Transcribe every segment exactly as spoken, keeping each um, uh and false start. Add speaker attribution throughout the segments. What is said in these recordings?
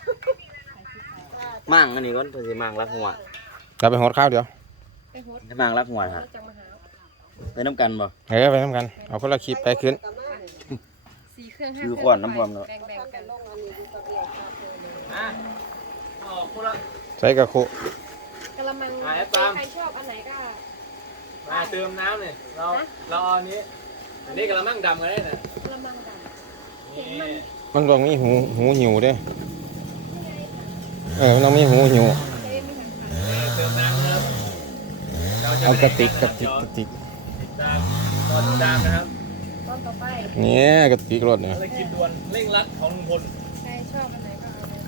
Speaker 1: มั่งอันนี้ก็ตัวสิมั่งรักหัว
Speaker 2: เราไปหดข้าวเดี๋ยว
Speaker 1: จะมั่งรักหัวฮะไปน้ำกันบ่
Speaker 2: เออไปทำกันเอาคนละคลิปไปขึ้น
Speaker 1: คือก่อนน้ำพร้อมแล้ว
Speaker 2: ใส่กระโค
Speaker 3: กระมังใครชอบอันไหนก็
Speaker 4: มาเติมน้ำเนี่ยเราเราเอาอันนี้อันนี้กระมังดำกันได้เนี่ย
Speaker 3: กระมังดำเห็นมัน
Speaker 2: มันต้องมีหูหูหิวด้วยเออมันต้องมีหูหิว
Speaker 4: เติมน้ำนะครับ
Speaker 2: เอากระติกกระติกกระติก
Speaker 4: ติดตามตอนติดตามนะครับ
Speaker 3: ต้นต่อไป
Speaker 2: เนี่ยกระติกรถเนี่ย
Speaker 4: ภารกิจด่วนเร่งรัดของลุงพล
Speaker 3: ใครชอบอันไหนก็เอาเลย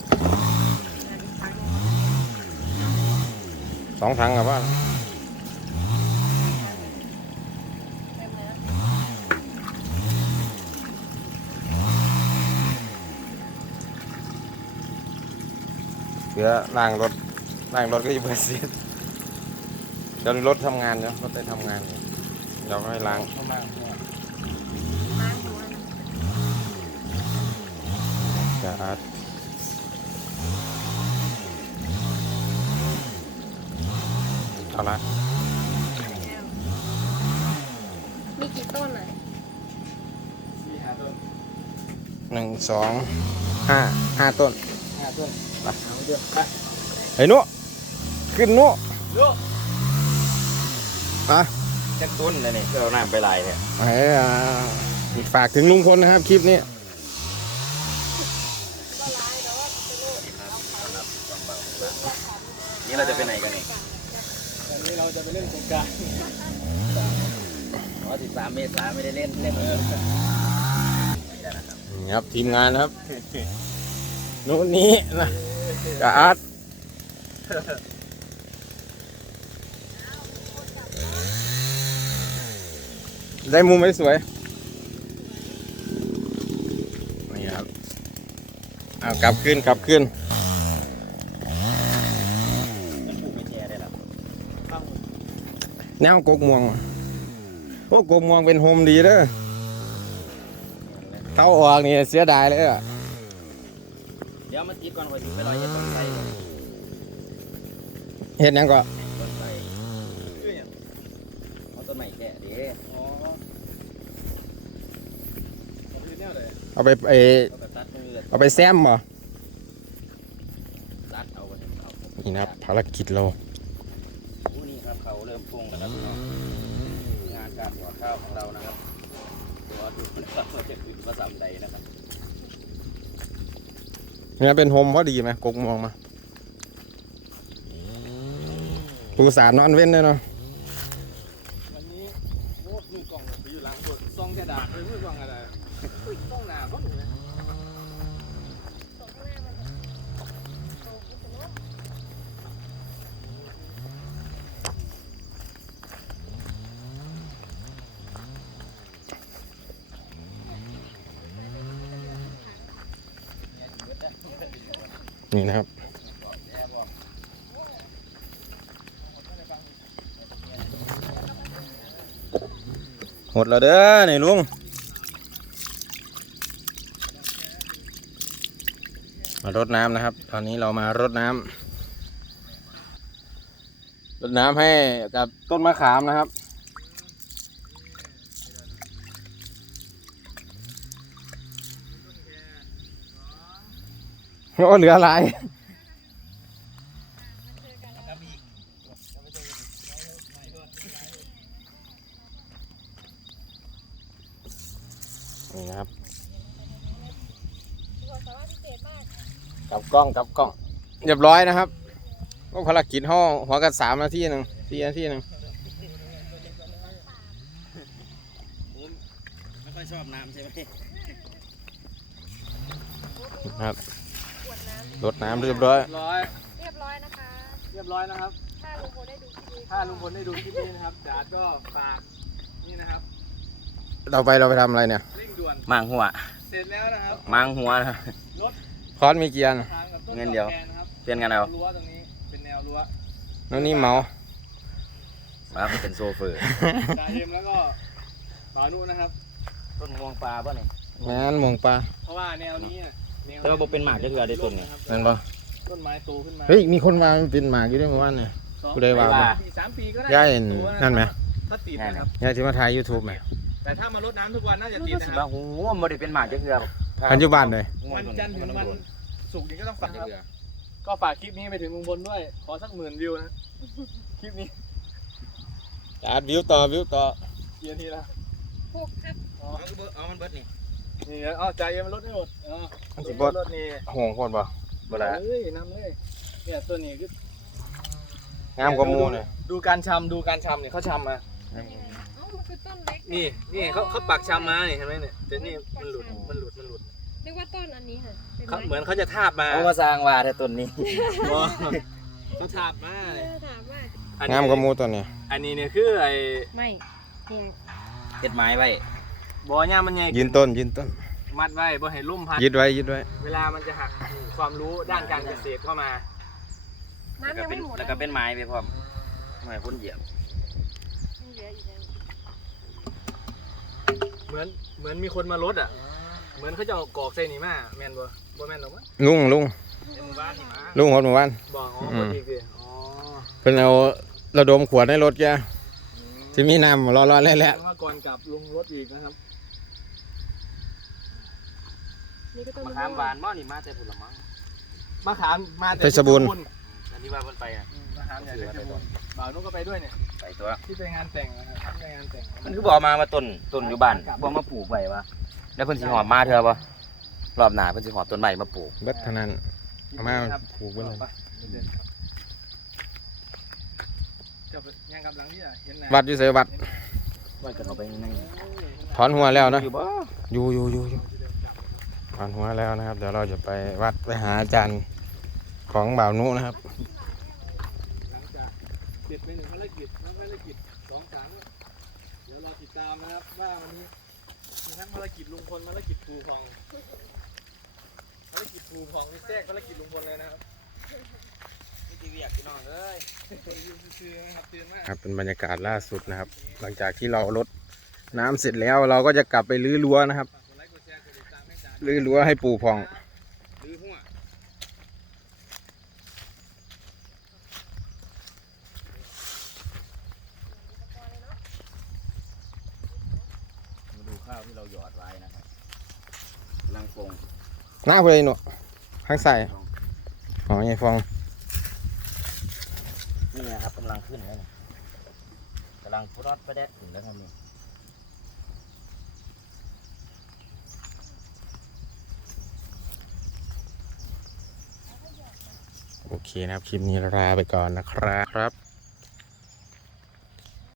Speaker 2: สองถังกับว่าเพื่อล้างรถล้างรถก็อยู่เพื่อเสียเดี๋ยวรถทำงานเนาะรถได้ทำงานอยู่เดี๋ยวก็ให้ล้างจะอัดเอาละ
Speaker 3: มีกี่ต้นอ่ะ
Speaker 4: สี่ห้าต้น
Speaker 2: หนึ่งสองห้าห้าต้น
Speaker 4: ห้าต้น
Speaker 2: ไป
Speaker 4: เอาเดือดไป
Speaker 2: เฮ้ยนุขึ้นนุ
Speaker 4: ดู
Speaker 2: อ่ะ
Speaker 1: จักต้นเลยนี่ก็เอาน้ำไปไหลเนี่ย
Speaker 2: เฮ้ยอ่าฝากถึงลุงพลนะครับคลิปนี้
Speaker 1: นี่เราจะไปไหนกันนี่
Speaker 4: วันนี้เราจะไปเล่นสงกรานต์
Speaker 1: อ๋อสิบสามเมษายนไม่ได้เล่นเล่นเออ
Speaker 2: นี่ครับทีมงานนะครับนู้นนี้นะกะอัดได้มุมไม่สวยนี่ครับเอากลับขึ้นกลับขึ้น
Speaker 1: ไม่แช่ได้หรอ
Speaker 2: แนวกกม่วงโอ้กกม่วงเป็นโฮมดีเด้อเข้าออกนี่เสียดายเลยอ่ะ
Speaker 1: เดี๋ยวมาติดก่อนว่าสิไปลอยเฮ็ดต้นไทรก่อน
Speaker 2: เห็นยังก็
Speaker 1: ต้นไทรเอาต้นใหม่แค่เดี๋ยว
Speaker 4: อ๋อเอาไปเนี่ยเลย
Speaker 2: เอาไปไอ
Speaker 1: เอาไปตัดมือ
Speaker 2: เอาไปแซมบ่
Speaker 1: ตัดเอาไปเอา
Speaker 2: นี่นะครับภารกิจเรา
Speaker 1: ผู้นี้ครับเขาเริ่มปรุงแล้วครับงานการหยอดข้าวของเรานะครับตัวดูนะครับว่าจะขึ้นภาษาใดนะครับ
Speaker 2: เนี่ยเป็นโฮมพอดีไหมกกม่วงมาปูสารนอนเว้นด้วยเนาะ
Speaker 4: วันนี้โอ้มือกล่องไปอยู่หลังสุดซองกระดาษเลยมือกล่องอะไรอุ้ยกล้องหนาก็หนูเลย
Speaker 2: นี่นะครับหมดแล้วเด้อนี่ลุงมารดน้ำนะครับ ตอนนี้เรามารดน้ำรดน้ำให้กับต้นมะขามนะครับโอ้เหลือหลายนี่นะครับกับกล้องกับกล้องเรียบร้อยนะครับก็ภารกิจห้องหัวกันสามนาทีหนึ่งสี่นาทีหนึ่ง
Speaker 1: ผมไม่ค่อยชอบน้ำใช่ไหม
Speaker 2: ครับรดน้ำเรียบร้อย
Speaker 4: ร้อย
Speaker 3: เรียบร้อยนะคะ
Speaker 4: เรียบร้อยนะครับ
Speaker 3: ถ้าลุงพลได้ดูคลิปนี้
Speaker 4: ถ้าลุงพลได้ดูคลิปนี้นะครับจาดก็ฝากนี่นะครับ
Speaker 2: เราไปเราไปทำอะไรเนี่ย
Speaker 4: เร่งด่วน
Speaker 1: มังหัว
Speaker 4: เสร็จแล้วนะครับ
Speaker 1: มังหัวนะครับ
Speaker 4: รถ
Speaker 2: คอร์สมีเกียร์
Speaker 4: ทางกับต้น
Speaker 1: เงินเดียว
Speaker 4: ตอบแทนะครับ
Speaker 1: เปลี่ยนกันเอา
Speaker 4: รั้วตรงนี้เป็นแนวรั้ว
Speaker 2: แล้วนี่เมา
Speaker 1: มาเป็นโซเฟอร์
Speaker 4: จ่าเอ็มแล้วก็ปานุนะครับ
Speaker 1: ต้นงวงปลาป่ะเนี่ย
Speaker 2: แม่นหมงปลา
Speaker 4: เพราะว่าแนวนี้น่ะ
Speaker 1: แต่ว่าบ่เป็นหมากจะเถื่อได้ต้นเนี่ย
Speaker 2: นั่นปะ
Speaker 4: ต้นไม้โตขึ้นมา
Speaker 2: เฮ้ยมีคนมามันเป็นหมากอยู่ด้วยเมื่อวานเนี่ย
Speaker 4: สอง
Speaker 2: กูได้ว่า
Speaker 1: ว่า
Speaker 4: ปีสามปีก็ได้
Speaker 2: ย่าเห็น
Speaker 4: โตะ
Speaker 2: นั่นไหม
Speaker 4: ถ้าติดนะครับ
Speaker 2: ยายที่มาถ่ายยูทูบไหม
Speaker 4: แต่ถ้ามารดน้ำทุกวันน่าจะติด
Speaker 1: สิ
Speaker 4: นะค
Speaker 1: ว่า
Speaker 4: รับ
Speaker 1: โอ้โหมันบ่ได้เป็นหมากจะเถื่อ
Speaker 2: ปัจจุบันเลย
Speaker 4: วันจันทร์ถึงวันศุกร์นี้ก็ต้องฝาก
Speaker 1: จะ
Speaker 4: ครับ
Speaker 1: เถื่อ
Speaker 4: ก็ฝากคลิปนี้ไปถึงลุงพลด้วย ขอสักหมื่นวิวนะ คลิปนี้
Speaker 2: อัดวิวต่อวิวต่อ
Speaker 4: เกียร์ทีละ
Speaker 3: พวกครับ
Speaker 4: อ๋อ
Speaker 1: เอาคือเบิดเอามันเบิดนี่
Speaker 4: นี่นะเอาใจเย็นมันลดให้หมดอ๋อ
Speaker 2: มันสิบด
Speaker 4: รถนี่
Speaker 2: ห่วงคนปะ
Speaker 1: บ่ละ
Speaker 4: เฮ้ยนำเลยเนี่ยตัวนี้คือง
Speaker 2: ามกว่าหมูเนี่ย
Speaker 4: ดูการชำดูการชำเนี่ยเขาชำมา
Speaker 3: เอ้ามันคือต้นเล็ก
Speaker 4: นี่นี่เขาเขาปักชำมาเนี่ยเห็นไหมเนี่ยแต่นี่มันหลุดมันหลุดมันหลุด
Speaker 3: นึกว่าต้นอันนี้ค่ะเป็น
Speaker 4: เขา
Speaker 3: ไม้
Speaker 4: เหมือนเขาจะทาบมา
Speaker 1: เอามาสร้างว่าแต่ต้นนี้
Speaker 4: อ๋อเขาทาบมา
Speaker 3: เออถามว่า
Speaker 4: อัน
Speaker 2: งามกว่าหมูตัวเนี้
Speaker 4: อันนี้เนี่ยคือไอ้
Speaker 3: ไม่แหง
Speaker 1: เฮ็ดไม้ไว้
Speaker 4: บ่อย่ามันใหญ่
Speaker 2: ยืนต้นยืนต้น
Speaker 4: มัดไว้บ่ให้ลุ่มพัด
Speaker 2: ยึดไว้ยึดไว้
Speaker 4: เวลามันจะหักความรู้ด้านการเกษตรเข้ามา
Speaker 1: แล้ว
Speaker 3: น้ำ
Speaker 1: ก็
Speaker 3: ยัง
Speaker 1: เป็
Speaker 3: ไม่
Speaker 1: น
Speaker 3: หมด
Speaker 1: แล้วก็เป็นไม้ไปพร้อมไม้คนเหยียบ
Speaker 3: ยังเหลืออีกแล้ว
Speaker 4: เหมือนเหมือนมีคนมาลดอ่ะ เหมือนเขาจะเอากอกใส่นี่มาแม่นบ่บ่แม่นหรอกมั้ง
Speaker 2: ลุงลุง
Speaker 4: ในหมู่บ้านนี่มา
Speaker 2: ลุงคนหมู่บ้าน
Speaker 4: บอกอ๋อ
Speaker 2: อื
Speaker 4: ค
Speaker 2: ม
Speaker 4: นอีกดิอ๋อ
Speaker 2: เพิ่นเอาระดมขวดในรถแก
Speaker 4: อืม
Speaker 2: ที่มีน้ำรอรอๆแล่
Speaker 4: แสดงว่าก่อนกลับลงรถอีกนะครับ
Speaker 3: นี่ก็ต้น
Speaker 1: มะ
Speaker 3: มะ
Speaker 1: ขาม
Speaker 3: ม่
Speaker 1: ห
Speaker 3: ว
Speaker 1: วาง นบ่นี่มาแต่ผลไม้
Speaker 4: มะขามมาแต่
Speaker 2: เพชรบูรณ์
Speaker 1: อันที่ว่าเพิ่นไปอ่ะ
Speaker 4: อืมมะขามใหญ่เพชรบูรณ์บ่าวนุ้งก็ไปด้วยเนี่ย
Speaker 1: ไปตัว
Speaker 4: ที่ไปงานแต่งนะครับที่ไปงานแต่ง
Speaker 1: มันคือบ่เอามามาต้นต้นอยู่บ้านบ่มาปลูกไว้วะแล้วเพิ่นสิหอบมาเถอะบ่รอบหน้าเพิ่นสิหอบต้นไม้มาปลูก
Speaker 2: เบิดเท่านั้นเอามา
Speaker 4: ครับ
Speaker 2: ผูกไว้เลย
Speaker 4: ไปเดินครับเจะยังกำลังที่จะเห็นนะ
Speaker 2: วัดอยู่ไสวัด
Speaker 1: ว่าจะเอาไปนั่ง
Speaker 2: ถอนหัวแล้วนะ
Speaker 1: อยู่บ่
Speaker 2: อยู่อยู่อยู่อยู่ถอนหัวแล้วนะครับ เดี๋ยวเราจะไปวัดไปหาอาจารย์ของบ่าวนุนะครับ
Speaker 4: หลังจากเสร็จไปหนึ่งภารกิจแล้วภารกิจสองสามเดี๋ยวรอติดตามนะครับว่าวันนี้มีทั้งภารกิจลุงพลภารกิจปูพองภารกิจปูพองนี่แทรกภารกิจลุงพลเลยนะครับ
Speaker 1: นี่สิเวียกพี่น้องเอ้ย
Speaker 4: ยืนซื่อๆนะครับตื่นมาก
Speaker 2: ครับเป็นบรรยากาศล่าสุดนะครับ หลังจากที่เราลดน้ำเสร็จแล้ว เราก็จะกลับไปรื้อรั้วนะครับ
Speaker 4: ฝากกดไลค์กดแชร์กดติดตามให้จาน
Speaker 2: รื้อรั้วให้ปู่พอง
Speaker 4: ดื้อหัว
Speaker 1: มาดูข้าวที่เราหยอดไว้นะครับกำลังฟง
Speaker 2: หน้าเพื่อนหนูข้างใส่อ๋อไงฟอง
Speaker 1: นี่นะครับกำลังขึ้นแล้วนี่กำลังพุรอดประแดดถึงแล้วครับนี่
Speaker 2: โอเคนะครับ คลิปนี้ลาไปก่อนนะครับ